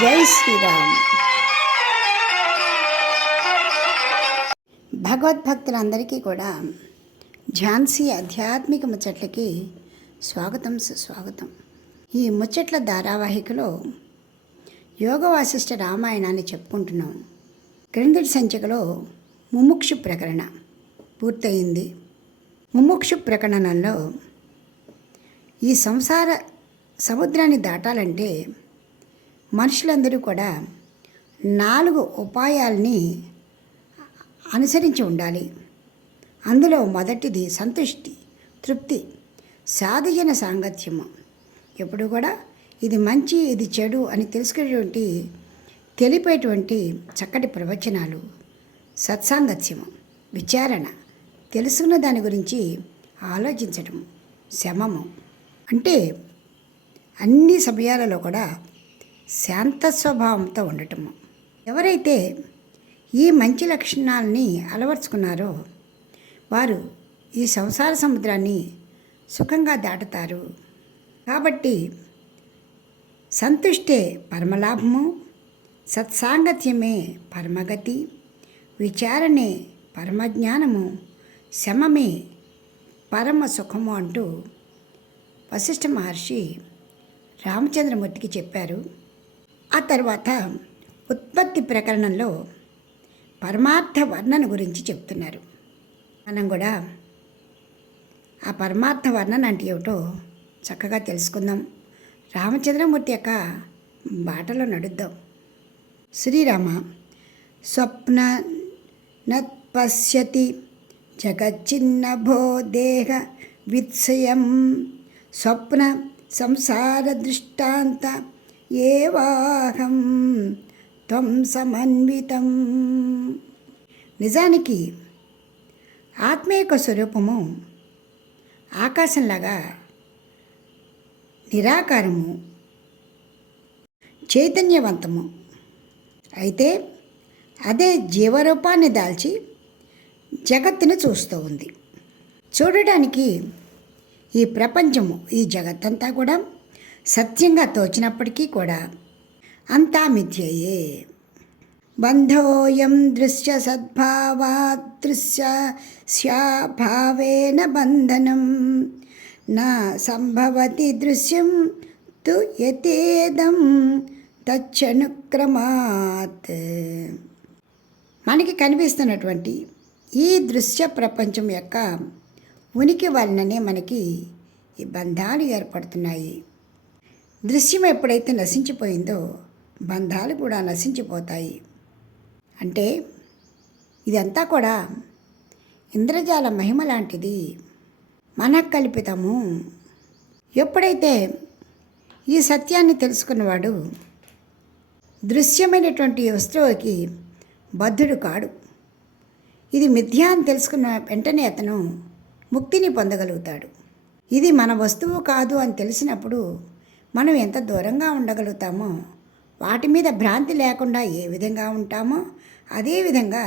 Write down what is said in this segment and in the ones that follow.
జై శ్రీరామ్. భగవద్భక్తులందరికీ కూడా ఝాన్సీ ఆధ్యాత్మిక ముచ్చట్లకి స్వాగతం, సుస్వాగతం. ఈ ముచ్చట్ల ధారావాహికలో యోగ వాసిష్ఠ రామాయణాన్ని చెప్పుకుంటున్నాం. క్రిందటి సంచికలో ముముక్షు ప్రకరణ పూర్తయింది. ముముక్షు ప్రకరణంలో ఈ సంసార సముద్రాన్ని దాటాలంటే మనుషులందరూ కూడా 4 ఉపాయాల్ని అనుసరించి ఉండాలి. అందులో మొదటిది సంతుష్టి, తృప్తి, సాధుజన సాంగత్యము. ఎప్పుడు కూడా ఇది మంచి, ఇది చెడు అని తెలిపేటువంటి చక్కటి ప్రవచనాలు, సత్సాంగత్యము, విచారణ, తెలుసుకున్న దాని గురించి ఆలోచించటం, శమము. అంటే అన్ని సమయాలలో కూడా శాంత స్వభావంతో ఉండటము. ఎవరైతే ఈ మంచి లక్షణాలని అలవర్చుకున్నారో వారు ఈ సంసార సముద్రాన్ని సుఖంగా దాటుతారు. కాబట్టి సంతుష్టే పరమలాభము, సత్సాంగత్యమే పరమగతి, విచారణే పరమజ్ఞానము, శమమే పరమ సుఖము అంటూ వశిష్ఠ మహర్షి రామచంద్రమూర్తికి చెప్పారు. ఆ తర్వాత ఉత్పత్తి ప్రకరణంలో పరమార్థ వర్ణన గురించి చెప్తున్నారు. మనం కూడా ఆ పరమార్థ వర్ణన అంటే ఏమిటో చక్కగా తెలుసుకుందాం. రామచంద్రమూర్తి యొక్క బాటలో నడుద్దాం. శ్రీరామ స్వప్న నత్పశ్యతి జగచ్చిన్నభో దేహ విత్సయం స్వప్న సంసార దృష్టాంత ఏవాహం త్వం సమన్వితం. నిజానికి ఆత్మ యొక్క స్వరూపము ఆకాశంలాగా నిరాకారము, చైతన్యవంతము. అయితే అదే జీవరూపాన్ని దాల్చి జగత్తును చూస్తూ ఉంది. చూడడానికి ఈ ప్రపంచము, ఈ జగత్తంతా కూడా సత్యంగా తోచినప్పటికీ కూడా అంతా మిథ్యయే. బంధోయం దృశ్య సద్భావాద్ దృశ్యస్యాభావేన బంధనం నా సంభవతి దృశ్యం తు యతేదం తచ్చనుక్రమాత్. మనకి కనిపిస్తున్నటువంటి ఈ దృశ్య ప్రపంచం యొక్క ఉనికి వలననే మనకి ఈ బంధాలు ఏర్పడుతున్నాయి. దృశ్యం ఎప్పుడైతే నశించిపోయిందో బంధాలు కూడా నశించిపోతాయి. అంటే ఇదంతా కూడా ఇంద్రజాల మహిమ లాంటిది, మనఃకల్పితము. ఎప్పుడైతే ఈ సత్యాన్ని తెలుసుకున్నవాడు దృశ్యమైనటువంటి వస్తువుకి బద్ధుడు కాడు. ఇది మిథ్యా అని తెలుసుకున్న వెంటనే అతను ముక్తిని పొందగలుగుతాడు. ఇది మన వస్తువు కాదు అని తెలిసినప్పుడు మనం ఎంత దూరంగా ఉండగలుగుతామో, వాటి మీద భ్రాంతి లేకుండా ఏ విధంగా ఉంటామో అదేవిధంగా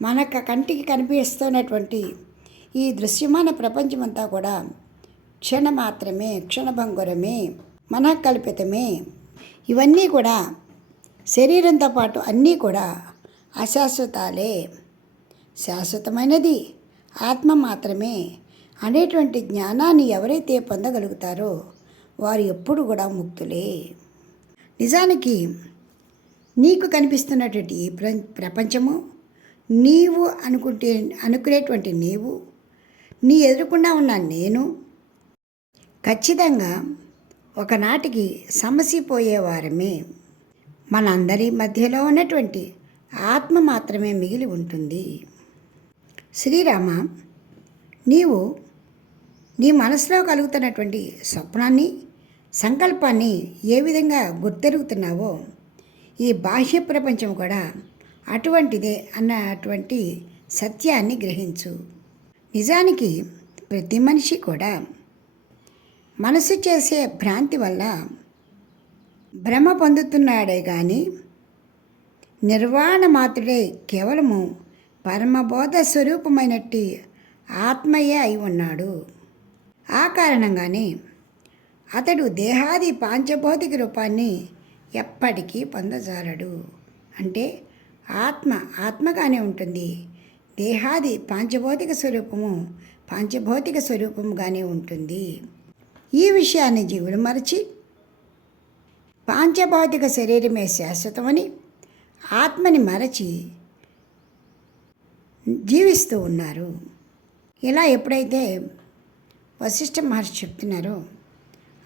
మన కంటికి కనిపిస్తున్నటువంటి ఈ దృశ్యమాన ప్రపంచమంతా కూడా క్షణమాత్రమే, క్షణభంగురమే, మనఃకల్పితమే. ఇవన్నీ కూడా శరీరంతో పాటు అన్నీ కూడా అశాశ్వతాలే. శాశ్వతమైనది ఆత్మ మాత్రమే అనేటువంటి జ్ఞానాన్ని ఎవరైతే పొందగలుగుతారో వారు ఎప్పుడు కూడా ముక్తులే. నిజానికి నీకు కనిపిస్తున్నటువంటి ఈ ప్రపంచము, నీవు అనుకునేటువంటి నీవు, నీ ఎదురుకుండా ఉన్న నేను ఖచ్చితంగా ఒకనాటికి సమసిపోయేవారమే. మనందరి మధ్యలో ఉన్నటువంటి ఆత్మ మాత్రమే మిగిలి ఉంటుంది. శ్రీరామ, నీవు నీ మనసులో కలుగుతున్నటువంటి స్వప్నాన్ని, సంకల్పాన్ని ఏ విధంగా గుర్తెరుగుతున్నావో ఈ బాహ్య ప్రపంచం కూడా అటువంటిదే అన్నటువంటి సత్యాన్ని గ్రహించు. నిజానికి ప్రతి మనిషి కూడా మనసు చేసే భ్రాంతి వల్ల భ్రమ పొందుతున్నాడే కానీ నిర్వాణ మాత్రుడే కేవలము పరమబోధ స్వరూపమైనట్టి ఆత్మయే అయి ఉన్నాడు. ఆ కారణంగానే అతడు దేహాది పాంచభౌతిక రూపాన్ని ఎప్పటికీ పొందజాలడు. అంటే ఆత్మగానే ఉంటుంది. దేహాది పాంచభౌతిక స్వరూపముగానే ఉంటుంది. ఈ విషయాన్ని జీవులు మరచి పాంచభౌతిక శరీరమే శాశ్వతమని ఆత్మని మరచి జీవిస్తూ ఉన్నారు. ఇలా ఎప్పుడైతే వశిష్ఠ మహర్షి చెప్తున్నారో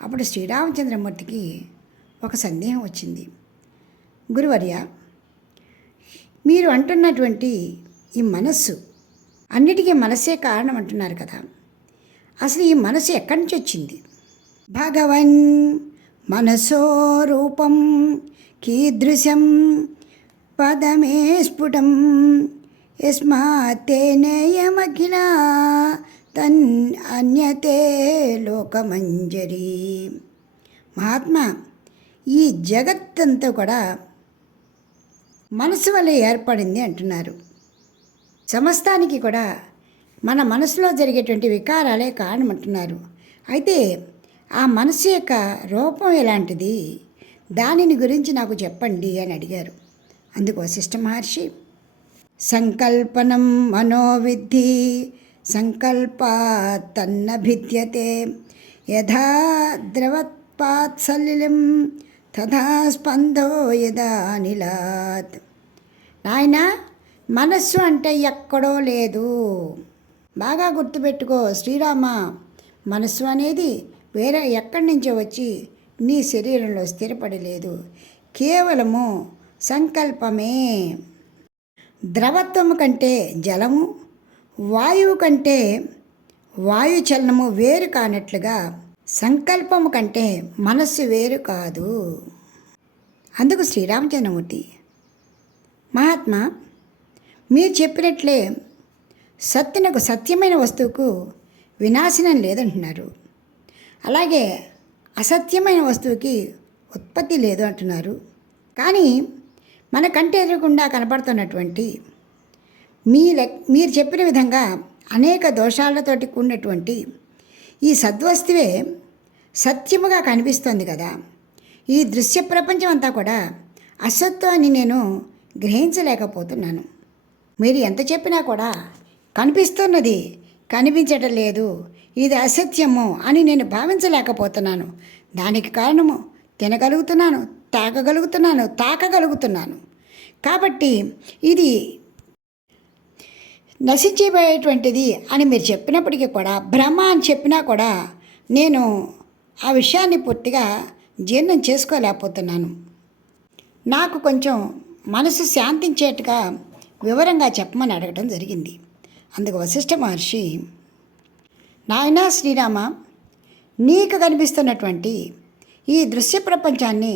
అప్పుడు శ్రీరామచంద్రమూర్తికి ఒక సందేహం వచ్చింది. గురువర్య, మీరు అంటున్నటువంటి ఈ మనస్సు, అన్నిటికీ మనసే కారణం అంటున్నారు కదా, అసలు ఈ మనసు ఎక్కడి నుంచి వచ్చింది? భగవన్ మనసో రూపం కీదృశం పదమే స్ఫుటం యస్మాత్తేనేయమఖిల తన్ అన్యతే లోకమంజరి. మహాత్మా, ఈ జగత్తంతా కూడా మనసు వల్ల ఏర్పడింది అంటున్నారు. సమస్తానికి కూడా మన మనసులో జరిగేటువంటి వికారాలే కారణం అంటున్నారు. అయితే ఆ మనసు యొక్క రూపం ఎలాంటిది, దానిని గురించి నాకు చెప్పండి అని అడిగారు. అందుకు వశిష్ఠ మహర్షి, సంకల్పనం మనోవిద్ధి సంకల్పాత్తన్న భిద్యతే యథా ద్రవత్పాత్ సలిలం తథా స్పందో యదా అనిలాత్. నాయనా, మనస్సు అంటే ఎక్కడో లేదు. బాగా గుర్తుపెట్టుకో శ్రీరామ, మనస్సు అనేది వేరే ఎక్కడి నుంచో వచ్చి నీ శరీరంలో స్థిరపడలేదు. కేవలము సంకల్పమే. ద్రవత్వము కంటే జలము, వాయువు కంటే వాయు చలనము వేరు కానట్లుగా సంకల్పము కంటే మనస్సు వేరు కాదు. అందుకు శ్రీరామచంద్రమూర్తి, మహాత్మా, మీరు చెప్పినట్లే సత్యమైన వస్తువుకు వినాశనం లేదంటున్నారు. అలాగే అసత్యమైన వస్తువుకి ఉత్పత్తి లేదు అంటున్నారు. కానీ మన కంటి ఎదురకుండా కనపడుతున్నటువంటి మీరు చెప్పిన విధంగా అనేక దోషాలతోటి కూడినటువంటి ఈ సద్వస్తువే సత్యముగా కనిపిస్తోంది కదా. ఈ దృశ్య ప్రపంచం అంతా కూడా అసత్వాన్ని నేను గ్రహించలేకపోతున్నాను. మీరు ఎంత చెప్పినా కూడా కనిపిస్తున్నది కనిపించటం లేదు, ఇది అసత్యము అని నేను భావించలేకపోతున్నాను. దానికి కారణము తినగలుగుతున్నాను, తాకగలుగుతున్నాను. కాబట్టి ఇది నశించిపోయేటువంటిది అని మీరు చెప్పినప్పటికీ కూడా, భ్రమ అని చెప్పినా కూడా నేను ఆ విషయాన్ని పూర్తిగా జీర్ణం చేసుకోలేకపోతున్నాను. నాకు కొంచెం మనసు శాంతించేట్టుగా వివరంగా చెప్పమని అడగడం జరిగింది. అందుకు వశిష్ఠ మహర్షి, నాయనా శ్రీరామ, నీకు కనిపిస్తున్నటువంటి ఈ దృశ్య ప్రపంచాన్ని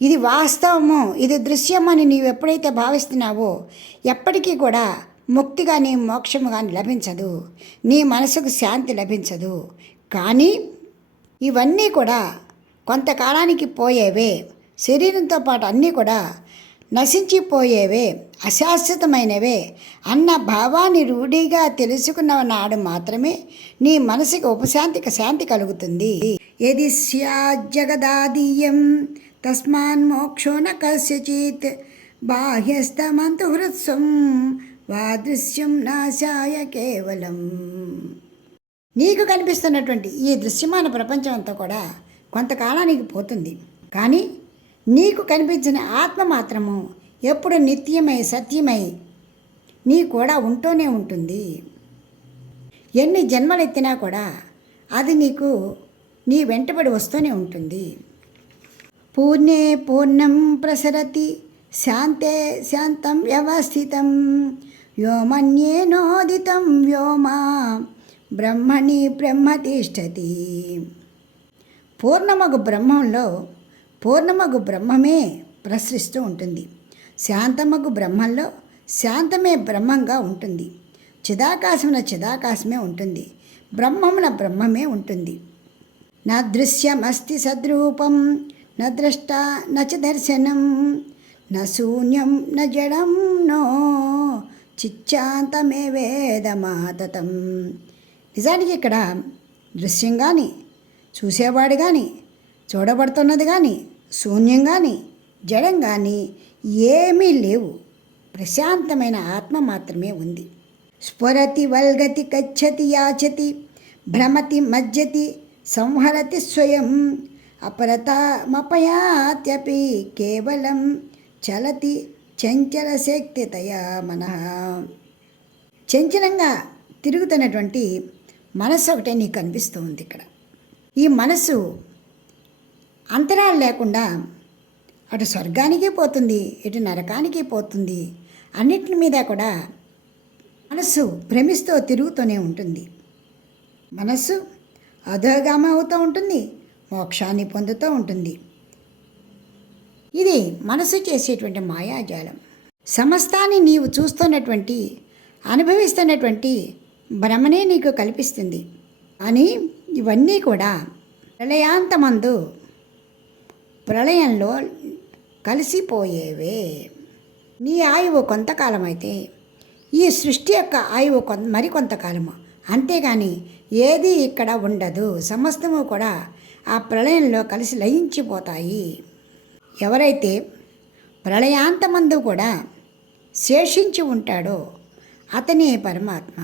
ఇది వాస్తవము, ఇది దృశ్యమని నీవు ఎప్పుడైతే భావిస్తున్నావో ఎప్పటికీ కూడా ముక్తి కానీ మోక్షము కానీ లభించదు, నీ మనసుకు శాంతి లభించదు. కానీ ఇవన్నీ కూడా కొంతకాలానికి పోయేవే, శరీరంతో పాటు అన్నీ కూడా నశించిపోయేవే, అశాశ్వతమైనవే అన్న భావాన్ని రూఢిగా తెలుసుకున్న నాడు మాత్రమే నీ మనసుకి ఉపశాంతికి శాంతి కలుగుతుంది. యది స్యాజ్జగదాదీయం తస్మాన్ మోక్షో న కస్యచిత్ బాహ్యస్తమంతు హృత్స్వం వా దృశ్యం నాశాయ కేవలం. నీకు కనిపిస్తున్నటువంటి ఈ దృశ్యమాన ప్రపంచం అంతా కూడా కొంతకాలానికి పోతుంది. కానీ నీకు కనిపించిన ఆత్మ మాత్రము ఎప్పుడు నిత్యమై సత్యమై నీ కూడా ఉంటూనే ఉంటుంది. ఎన్ని జన్మలెత్తినా కూడా అది నీకు నీ వెంటబడి వస్తూనే ఉంటుంది. పూర్ణే పూర్ణం ప్రసరతి శాంతే శాంతం వ్యవస్థితం వ్యోమన్యేనోదితం వ్యోమా బ్రహ్మణి బ్రహ్మ తిష్టతి. పూర్ణమగు బ్రహ్మమే ప్రసరిస్తూ ఉంటుంది. శాంతమగు బ్రహ్మంలో శాంతమే బ్రహ్మంగా ఉంటుంది. చిదాకాశమున చిదాకాశమే ఉంటుంది. బ్రహ్మమున బ్రహ్మమే ఉంటుంది. నా దృశ్యమస్తి సద్రూపం న ద్రష్ట నచ దర్శనం న శూన్యం న జడం నో చిచ్చాంతమే వేదమాతతం. నిజానికి ఇక్కడ దృశ్యం కానీ, చూసేవాడు కానీ, చూడబడుతున్నది కానీ, శూన్యం కానీ జడం కానీ ఏమీ లేవు. ప్రశాంతమైన ఆత్మ మాత్రమే ఉంది. స్ఫురతి వల్గతి కచ్చతి యాచతి భ్రమతి మజ్జతి సంహరతి స్వయం అపరతామపయాత్యపి కేవలం చలతి చంచల శక్తితయా మనః. చంచలంగా తిరుగుతున్నటువంటి మనస్సు ఒకటే నీకు కనిపిస్తూ ఉంది ఇక్కడ. ఈ మనస్సు అంతరాలు లేకుండా అటు స్వర్గానికి పోతుంది, ఇటు నరకానికి పోతుంది. అన్నిటి మీద కూడా మనస్సు భ్రమిస్తూ తిరుగుతూనే ఉంటుంది. మనస్సు అధోగామ అవుతూ ఉంటుంది, మోక్షాన్ని పొందుతూ ఉంటుంది. ఇది మనసు చేసేటువంటి మాయాజాలం. సమస్తాన్ని నీవు చూస్తున్నటువంటి అనుభవిస్తున్నటువంటి భ్రమనే నీకు కల్పిస్తుంది. కానీ ఇవన్నీ కూడా ప్రళయాంతమందు ప్రళయంలో కలిసిపోయేవే. నీ ఆయువు కొంతకాలం అయితే ఈ సృష్టి యొక్క ఆయువు మరికొంతకాలము. అంతేగాని ఏది ఇక్కడ ఉండదు. సమస్తము కూడా ఆ ప్రళయంలో కలిసి లయించిపోతాయి. ఎవరైతే ప్రళయాంతమందు కూడా శేషించి ఉంటాడో అతనే పరమాత్మ.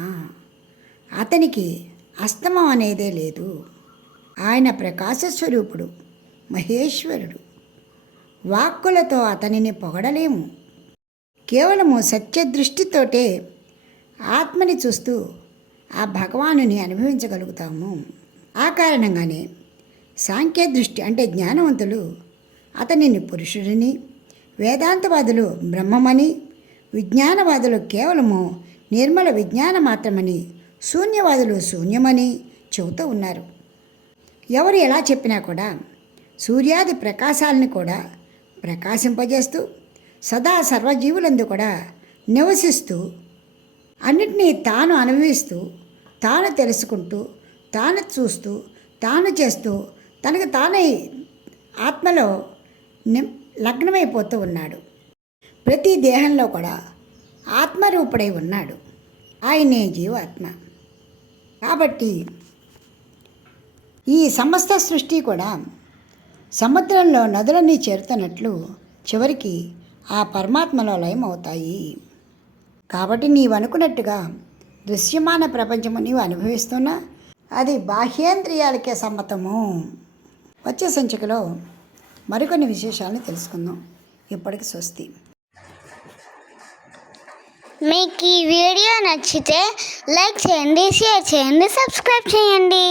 అతనికి అస్తమం అనేదే లేదు. ఆయన ప్రకాశస్వరూపుడు, మహేశ్వరుడు. వాక్కులతో అతనిని పొగడలేము. కేవలము సత్యదృష్టితోటే ఆత్మని చూస్తూ ఆ భగవానుని అనుభవించగలుగుతాము. ఆ కారణంగానే సాంఖ్యదృష్టి అంటే జ్ఞానవంతులు అతనిని పురుషుడిని, వేదాంతవాదులు బ్రహ్మమని, విజ్ఞానవాదులు కేవలము నిర్మల విజ్ఞానం మాత్రమని, శూన్యవాదులు శూన్యమని చెబుతూ ఉన్నారు. ఎవరు ఎలా చెప్పినా కూడా సూర్యాది ప్రకాశాలను కూడా ప్రకాశింపజేస్తూ సదా సర్వజీవులందు కూడా నివసిస్తూ అన్నిటినీ తాను అనుభవిస్తూ, తాను తెలుసుకుంటూ, తాను చూస్తూ, తాను చేస్తూ, తనకు తానే ఆత్మలో లగ్నమైపోతూ ఉన్నాడు. ప్రతి దేహంలో కూడా ఆత్మరూపుడై ఉన్నాడు. ఆయనే జీవాత్మ. కాబట్టి ఈ సమస్త సృష్టి కూడా సముద్రంలో నదులన్నీ చేరుతున్నట్లు చివరికి ఆ పరమాత్మలో లయమవుతాయి. కాబట్టి నీవు అనుకున్నట్టుగా దృశ్యమాన ప్రపంచము నీవు అనుభవిస్తున్నా అది బాహ్యేంద్రియాలకే సమ్మతము. వచ్చే సంచికలో మరికొన్ని విశేషాలను తెలుసుకుందాం. ఇప్పటికి స్వస్తి. మీకు ఈ వీడియో నచ్చితే లైక్ చేయండి, షేర్ చేయండి, సబ్స్క్రైబ్ చేయండి.